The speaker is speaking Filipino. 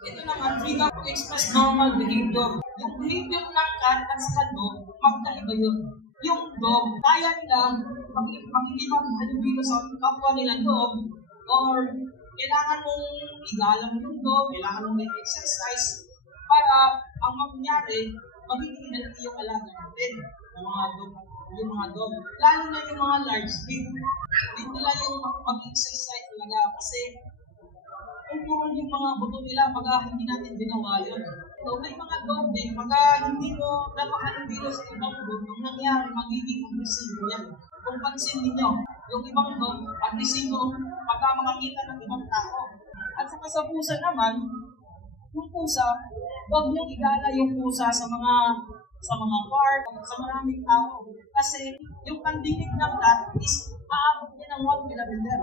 Ito naman, freedom to express normal behavior. Yung behavior ng cat at sa dog, magkaiba yun. Yung dog, kaya nilang makikipaghalubilo sa kapwa nilang dog, or kailangan mong igalang yung dog, kailangan mong exercise, para ang mangyari, magiging healthy yung alaga natin, yung mga dog. Lalo na yung mga large breed. Hindi nila yung mag-exercise talaga kasi kung yung mga buto nila, hindi natin ginawa yun. So, may mga dog din, hindi mo napakalubilo sa ibang dog, ang nangyari, magiging agresibo yan. Kung pansin ninyo, yung ibang dog, agresibo, makakita ng ibang tao. At saka sa pusa naman, yung pusa, huwag niyong igala yung pusa sa mga park, sa maraming tao. Kasi yung pandinig ng cat is aabot niya ng 1 kilometer.